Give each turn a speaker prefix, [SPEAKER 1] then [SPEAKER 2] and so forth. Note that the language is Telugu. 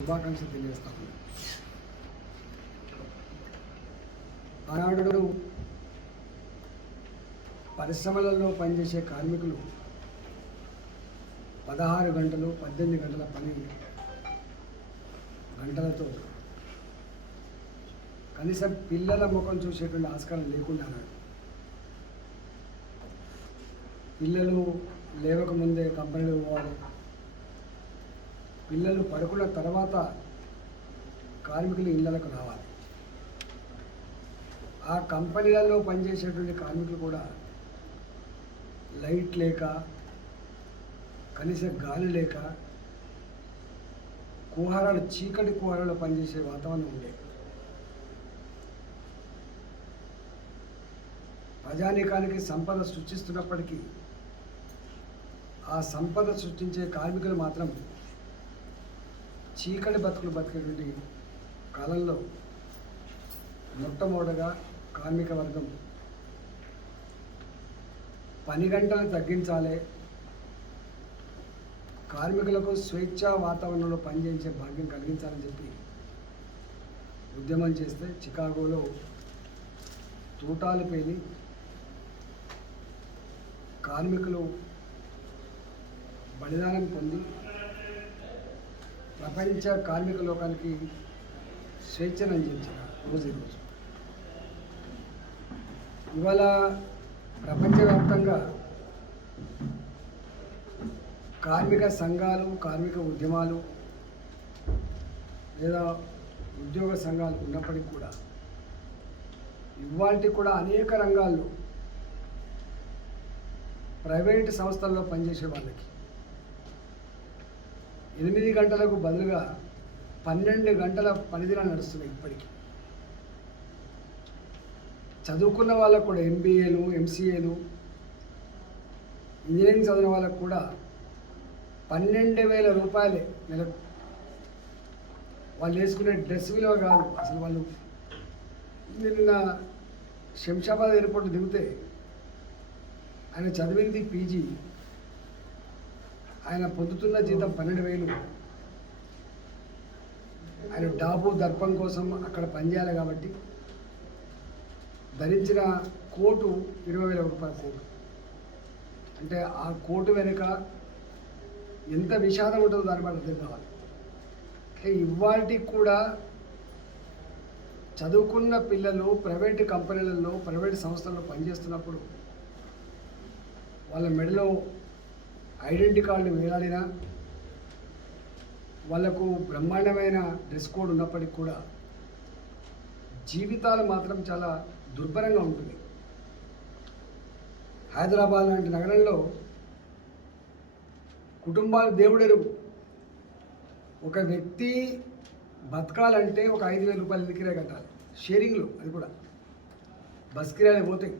[SPEAKER 1] శుభాకాంక్షలు తెలియజేస్తాను. ఆనాడు పరిశ్రమలలో పనిచేసే కార్మికులు పదహారు గంటలు పద్దెనిమిది గంటల పని గంటలతో కనీసం పిల్లల ముఖం చూసేటువంటి ఆస్కారం లేకుండా అన్నాడు పిల్లలు లేవకముందే కంపెనీలు పోవాలి పిల్లలు పడుకున్న తర్వాత కార్మికులు ఇళ్ళకు రావాలి. ఆ కంపెనీలలో పనిచేసేటువంటి కార్మికులు కూడా లైట్ లేక కనీస గాలి లేక కుహారాలు చీకటి కుహారాలు పనిచేసే వాతావరణం ఉండే. ప్రజానీకానికి సంపద సృష్టిస్తున్నప్పటికీ ఆ సంపద సృష్టించే కార్మికులు మాత్రం చీకటి బతుకులు బతికేటువంటి కాలంలో మొట్టమొదటగా కార్మిక వర్గం పని గంటలు తగ్గించాలి. కార్మికులకు స్వేచ్ఛా వాతావరణంలో పనిచేయించే భాగ్యం కలిగించాలని చెప్పి ఉద్యమం చేస్తే చికాగోలో తూటాలు పేలి కార్మికులు బలిదానం పొంది ప్రపంచ కార్మిక లోకానికి స్వేచ్ఛను అందించిన రోజు ఈరోజు ఇవాళ ప్రపంచవ్యాప్తంగా కార్మిక సంఘాలు కార్మిక ఉద్యమాలు లేదా ఉద్యోగ సంఘాలు ఉన్నప్పటికీ కూడా ఇవాళ కూడా అనేక రంగాల్లో ప్రైవేట్ సంస్థల్లో పనిచేసే వాళ్ళకి ఎనిమిది గంటలకు బదులుగా పన్నెండు గంటల పనిదినాలు నడుస్తున్నాయి ఇప్పటికీ. చదువుకున్న వాళ్ళకు కూడా ఎంబీఏలు ఎంసీఏలు ఇంజనీరింగ్ చదివిన వాళ్ళకు కూడా పన్నెండు వేల రూపాయలే నెలకు. వాళ్ళు వేసుకునే డ్రెస్ విలువ కాదు. అసలు వాళ్ళు నిన్న శంషాబాద్ ఎయిర్పోర్ట్ దిగితే ఆయన చదివింది పీజీ. ఆయన పొందుతున్న జీతం పన్నెండు వేలు. ఆయన డాబు దర్పం కోసం అక్కడ పనిచేయాలి కాబట్టి ధరించిన కోటు ఇరవై వేల రూపాయల కోటు. అంటే ఆ కోటు వెనుక ఎంత విషాదం ఉంటుందో దాని మీద అర్థం కావాలి. అంటే ఇవాళకి కూడా చదువుకున్న పిల్లలు ప్రైవేట్ కంపెనీలలో ప్రైవేట్ సంస్థల్లో పనిచేస్తున్నప్పుడు వాళ్ళ మెడలో ఐడెంటిటీ కార్డులు వేలాడినా వాళ్ళకు బ్రహ్మాండమైన డ్రెస్ కోడ్ ఉన్నప్పటికీ కూడా జీవితాలు మాత్రం చాలా దుర్భరంగా ఉంటుంది. హైదరాబాద్ లాంటి నగరంలో కుటుంబాలు దేవుడెరువు ఒక వ్యక్తి బతకాలంటే ఒక ఐదు వేల రూపాయలు కిరాయి కట్టాలి. షేరింగ్లో అది కూడా. బస్ కిరాయిలు పోతాయి.